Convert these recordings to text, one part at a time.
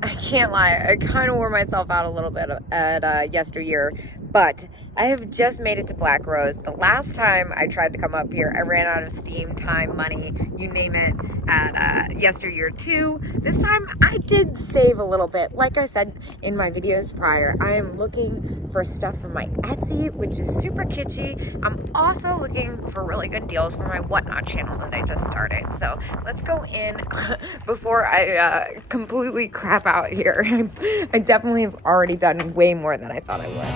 I can't lie, I kind of wore myself out a little bit at yesteryear, but I have just made it to Black Rose. The last time I tried to come up here, I ran out of steam, time, money, you name it, at yesteryear too. This time I did save a little bit. Like I said in my videos prior, I am looking for stuff from my Etsy, which is super kitschy. I'm also looking for really good deals for my Whatnot channel that I just started. So let's go in before I completely crap out here. I definitely have already done way more than I thought I would.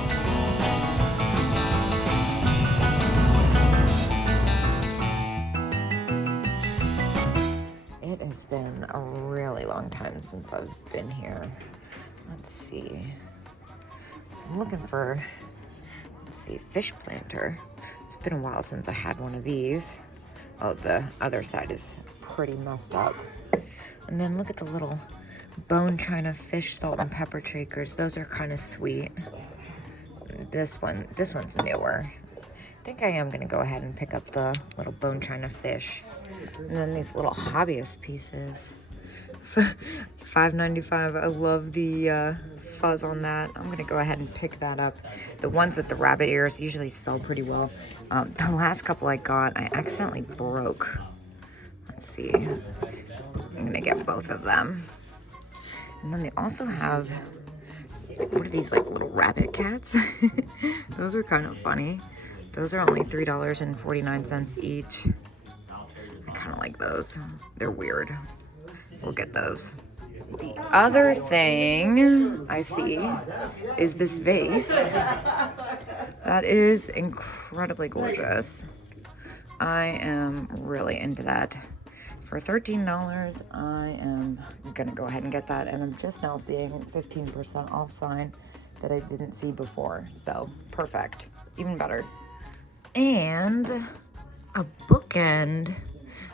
It has been a really long time since I've been here. Let's see. I'm looking for, let's see, fish planter. It's been a while since I had one of these. Oh, the other side is pretty messed up. And then look at the little bone china fish salt and pepper shakers. Those are kind of sweet. This one's newer. I think I am gonna go ahead and pick up the little bone china fish. And then these little hobbyist pieces. $5.95. I love the fuzz on that. I'm gonna go ahead and pick that up. The ones with the rabbit ears usually sell pretty well. The last couple I got, I accidentally broke. Let's see. I'm gonna get both of them. And then they also have, what are these, like little rabbit cats? Those are kind of funny. Those are only $3.49 each. I kind of like those. They're weird. We'll get those. The other thing I see is this vase. That is incredibly gorgeous. I am really into that. For $13, I am gonna go ahead and get that, and I'm just now seeing 15% off sign that I didn't see before. So perfect, even better. And a bookend.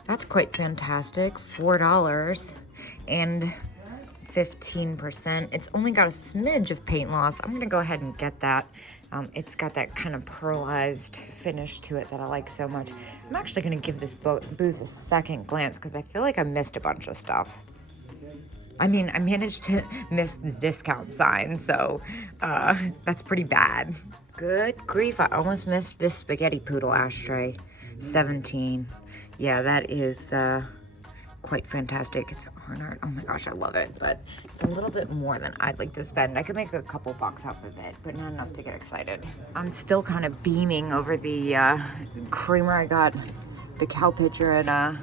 That's quite fantastic. $4 and 15%. It's only got a smidge of paint loss. I'm gonna go ahead and get that. It's got that kind of pearlized finish to it that I like so much. I'm actually gonna give this booth a second glance because I feel like I missed a bunch of stuff. I mean, I managed to miss the discount sign, so that's pretty bad. Good grief, I almost missed this spaghetti poodle ashtray. 17. Yeah, that is quite fantastic. It's art. Oh my gosh, I love it, but it's a little bit more than I'd like to spend. I could make a couple bucks off of it, but not enough to get excited. I'm still kind of beaming over the creamer I got, the cow pitcher at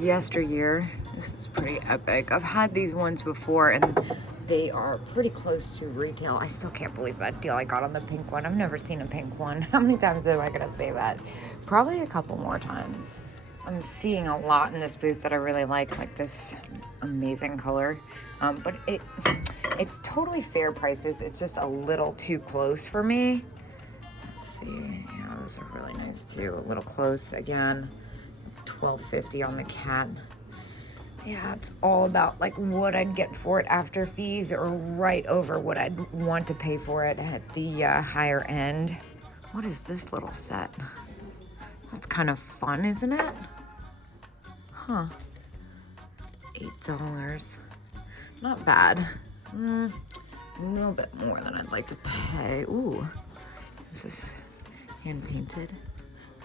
yesteryear. This is pretty epic. I've had these ones before and they are pretty close to retail. I still can't believe that deal I got on the pink one. I've never seen a pink one. How many times am I gonna say that? Probably a couple more times. I'm seeing a lot in this booth that I really like this amazing color. But it's totally fair prices. It's just a little too close for me. Let's see, yeah, those are really nice too. A little close again, $12.50 on the cat. Yeah, it's all about like what I'd get for it after fees or right over what I'd want to pay for it at the higher end. What is this little set? That's kind of fun, isn't it? Huh. $8. Not bad. A little bit more than I'd like to pay. Ooh, is this hand painted?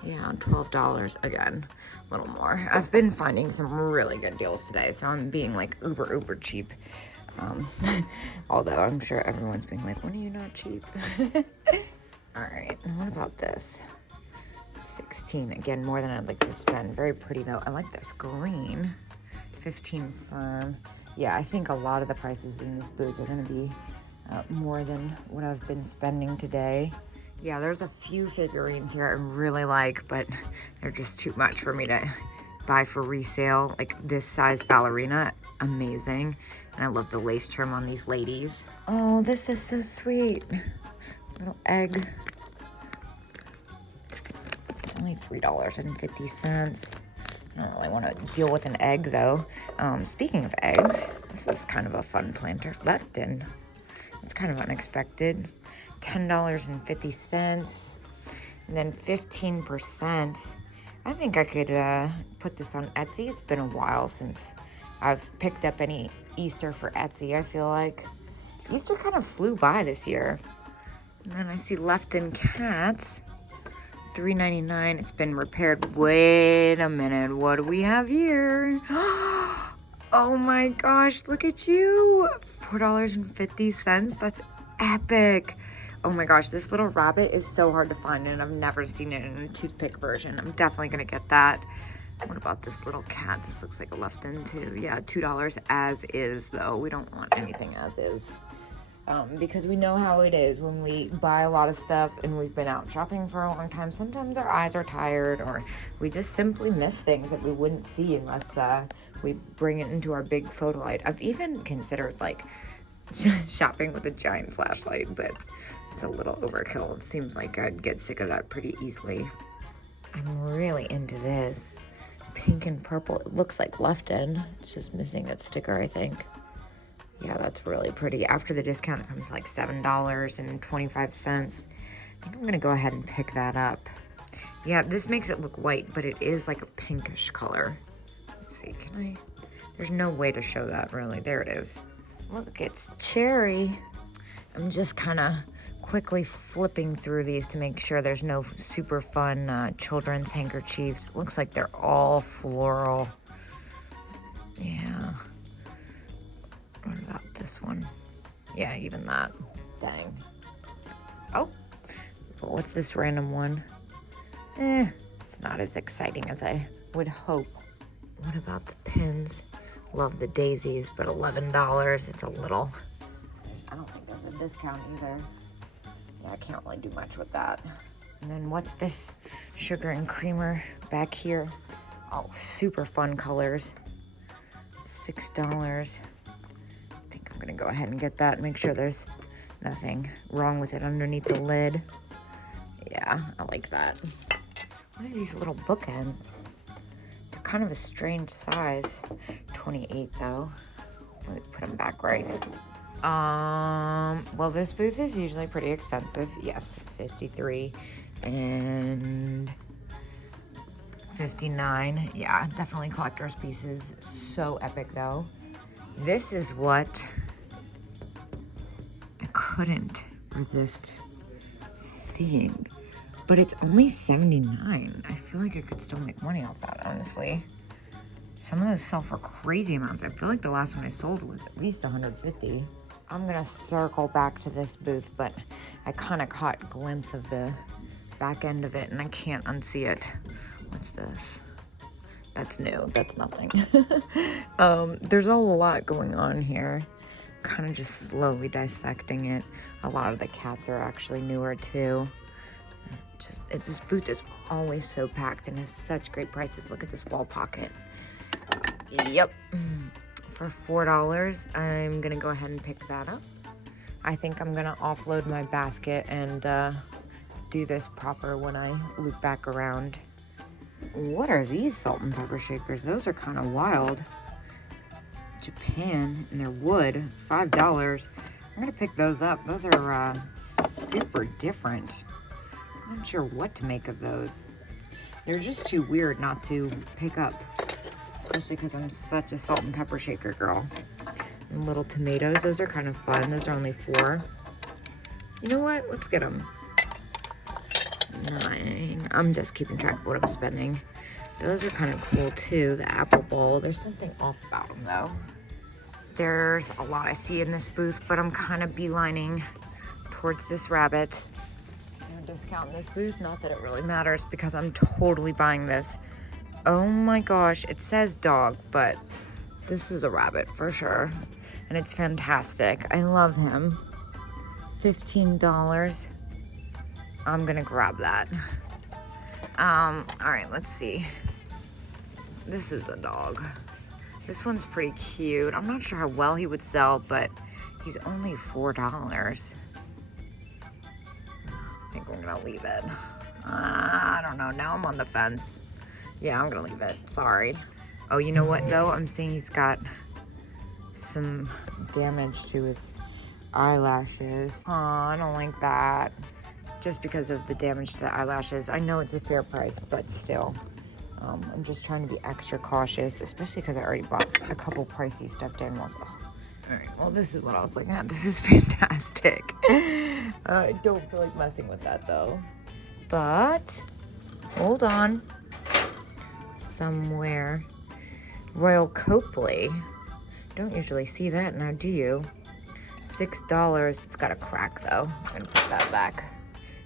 Yeah, $12 again, a little more. I've been finding some really good deals today, so I'm being like uber cheap. Although I'm sure everyone's being like, when are you not cheap? All right, and what about this? 16, again, more than I'd like to spend. Very pretty though. I like this green. 15 firm. Yeah, I think a lot of the prices in this booth are gonna be more than what I've been spending today. Yeah, there's a few figurines here I really like, but they're just too much for me to buy for resale. Like this size ballerina, amazing. And I love the lace trim on these ladies. Oh, this is so sweet. Little egg. It's only $3.50. I don't really want to deal with an egg though. Speaking of eggs, this is kind of a fun planter. Lefton. It's kind of unexpected. $10.50. And then 15%. I think I could put this on Etsy. It's been a while since I've picked up any Easter for Etsy, I feel like. Easter kind of flew by this year. And then I see Lefton Cats, $3.99. It's been repaired. Wait a minute, what do we have here? Oh my gosh, look at you. $4.50, that's epic. Oh my gosh, this little rabbit is so hard to find and I've never seen it in a toothpick version. I'm definitely gonna get that. What about this little cat? This looks like a Lefton too. Yeah, $2 as is though. We don't want anything as is. Because we know how it is when we buy a lot of stuff and we've been out shopping for a long time. Sometimes our eyes are tired or we just simply miss things that we wouldn't see unless we bring it into our big photo light. I've even considered like shopping with a giant flashlight, but it's a little overkill. It seems like I'd get sick of that pretty easily. I'm really into this. Pink and purple. It looks like Lefton. It's just missing that sticker, I think. Yeah, that's really pretty. After the discount, it comes like $7.25. I think I'm gonna go ahead and pick that up. Yeah, this makes it look white, but it is like a pinkish color. Let's see, can I? There's no way to show that really. There it is. Look, it's cherry. I'm just kind of quickly flipping through these to make sure there's no super fun children's handkerchiefs. It looks like they're all floral. Yeah. What about this one? Yeah, even that. Dang. Oh, but what's this random one? It's not as exciting as I would hope. What about the pins? Love the daisies, but $11. It's a little. I don't think there's a discount either. Yeah, I can't really do much with that. And then what's this sugar and creamer back here? Oh, super fun colors. $6. I think I'm gonna go ahead and get that and make sure there's nothing wrong with it underneath the lid. Yeah, I like that. What are these little bookends? They're kind of a strange size. 28 though. Let me put them back right. Well, this booth is usually pretty expensive. Yes, 53 and 59. Yeah, definitely collector's pieces. So epic though. This is what I couldn't resist seeing, but it's only 79. I feel like I could still make money off that, honestly. Some of those sell for crazy amounts. I feel like the last one I sold was at least 150. I'm gonna circle back to this booth, but I kind of caught a glimpse of the back end of it and I can't unsee it. What's this? That's new, that's nothing. There's a lot going on here. Kind of just slowly dissecting it. A lot of the cats are actually newer too. This booth is always so packed and has such great prices. Look at this wall pocket. Yep. For $4, I'm gonna go ahead and pick that up. I think I'm gonna offload my basket and do this proper when I loop back around. What are these salt and pepper shakers? Those are kind of wild. Japan, and they're wood, $5. I'm gonna pick those up. Those are super different. I'm not sure what to make of those. They're just too weird not to pick up, especially because I'm such a salt and pepper shaker girl. And little tomatoes, those are kind of fun. Those are only $4. You know what? Let's get them. $9. I'm just keeping track of what I'm spending. Those are kind of cool too. The apple bowl. There's something off about them though. There's a lot I see in this booth, but I'm kind of beelining towards this rabbit. No discount in this booth. Not that it really matters because I'm totally buying this. Oh my gosh, it says dog, but this is a rabbit for sure. And it's fantastic. I love him. $15. I'm gonna grab that. All right, let's see. This is a dog. This one's pretty cute. I'm not sure how well he would sell, but he's only $4. I think we're gonna leave it. I don't know, now I'm on the fence. Yeah, I'm gonna leave it, sorry. Oh, you know what though? I'm seeing he's got some damage to his eyelashes. Oh, I don't like that. Just because of the damage to the eyelashes. I know it's a fair price, but still. I'm just trying to be extra cautious, especially because I already bought a couple pricey stuffed animals. Oh. All right, well, this is what I was looking at. This is fantastic. I don't feel like messing with that, though. But, hold on. Somewhere. Royal Copley. Don't usually see that now, do you? $6. It's got a crack, though. I'm going to put that back.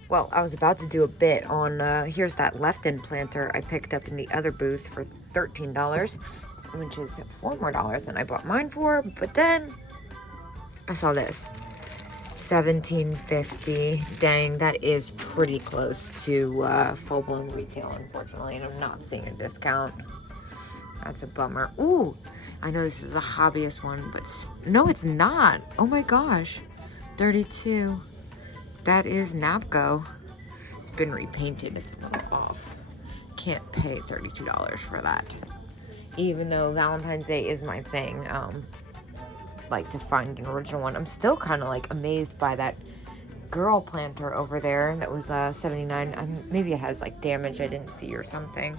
Well, I was about to do a bit on, here's that left-end planter I picked up in the other booth for $13, which is $4 more than I bought mine for, but then I saw this. $17.50. Dang, that is pretty close to full-blown retail, unfortunately, and I'm not seeing a discount. That's a bummer. Ooh, I know this is a hobbyist one, but no, it's not. Oh my gosh, $32. That is Napco. It's been repainted. It's a little off. Can't pay $32 for that. Even though Valentine's Day is my thing, like to find an original one. I'm still kind of like amazed by that girl planter over there that was $79. Maybe it has like damage I didn't see or something.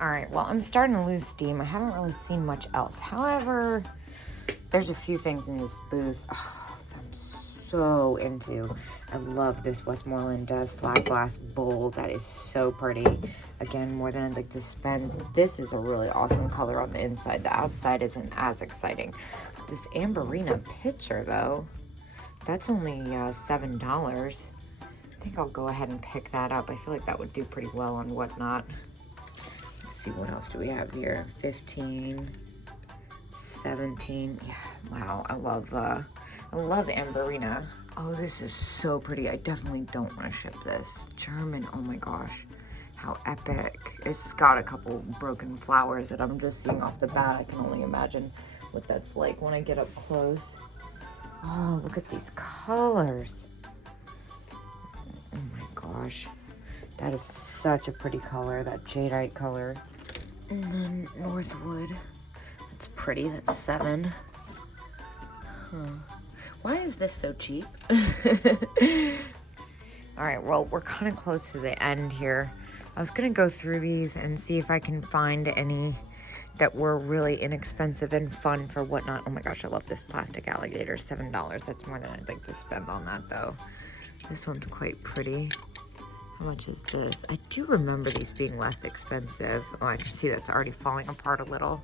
All right, well, I'm starting to lose steam. I haven't really seen much else. However, there's a few things in this booth I'm so into. I love this Westmoreland slag glass bowl. That is so pretty. Again, more than I'd like to spend. This is a really awesome color on the inside. The outside isn't as exciting. This Amberina pitcher, though, that's only $7. I think I'll go ahead and pick that up. I feel like that would do pretty well on Whatnot. Let's see, what else do we have here? 15, 17. Yeah, wow, I love Amberina. Oh, this is so pretty. I definitely don't want to ship this. German, oh my gosh. How epic. It's got a couple broken flowers that I'm just seeing off the bat. I can only imagine what that's like when I get up close. Oh, look at these colors. Oh my gosh. That is such a pretty color, that jadeite color. And then Northwood. That's pretty, that's $7. Huh. Why is this so cheap? All right, well, we're kind of close to the end here. I was gonna go through these and see if I can find any that were really inexpensive and fun for Whatnot. Oh my gosh, I love this plastic alligator, $7. That's more than I'd like to spend on that, though. This one's quite pretty. How much is this? I do remember these being less expensive. Oh, I can see that's already falling apart a little.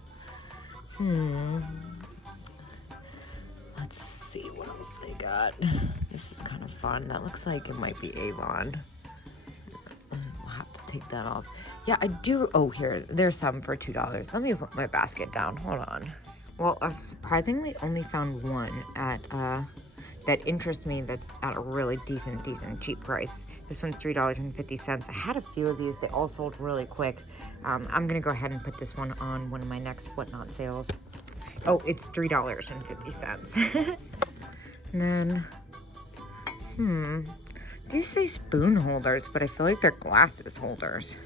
Let's see what else they got. This is kind of fun. That looks like it might be Avon. We'll have to take that off. Yeah, I do. Oh, here, there's some for $2. Let me put my basket down. Hold on. Well, I've surprisingly only found one at that interests me, that's at a really decent cheap price. This one's $3.50. I had a few of these. They all sold really quick. I'm gonna go ahead and put this one on one of my next Whatnot sales. Oh, it's $3.50. And then, these say spoon holders, but I feel like they're glasses holders.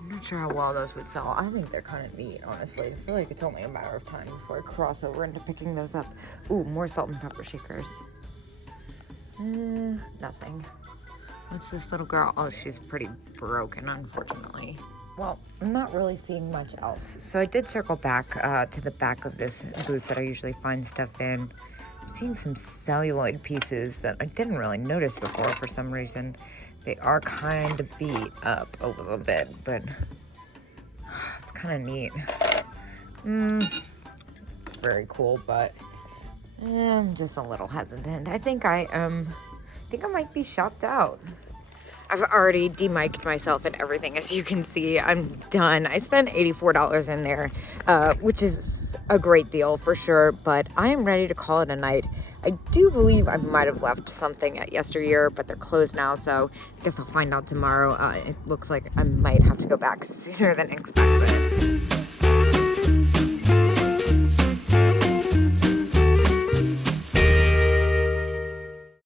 I'm not sure how well those would sell. I think they're kind of neat, honestly. I feel like it's only a matter of time before I cross over into picking those up. Ooh, more salt and pepper shakers. Nothing. What's this little girl? Oh, she's pretty broken, unfortunately. Well, I'm not really seeing much else. So I did circle back to the back of this booth that I usually find stuff in. I'm seeing some celluloid pieces that I didn't really notice before for some reason. They are kind of beat up a little bit, but it's kind of neat. Very cool, but I'm just a little hesitant. I think I might be shopped out. I've already demiked myself and everything. As you can see, I'm done. I spent $84 in there, which is a great deal for sure, but I am ready to call it a night. I do believe I might have left something at Yesteryear, but they're closed now, so I guess I'll find out tomorrow. It looks like I might have to go back sooner than expected.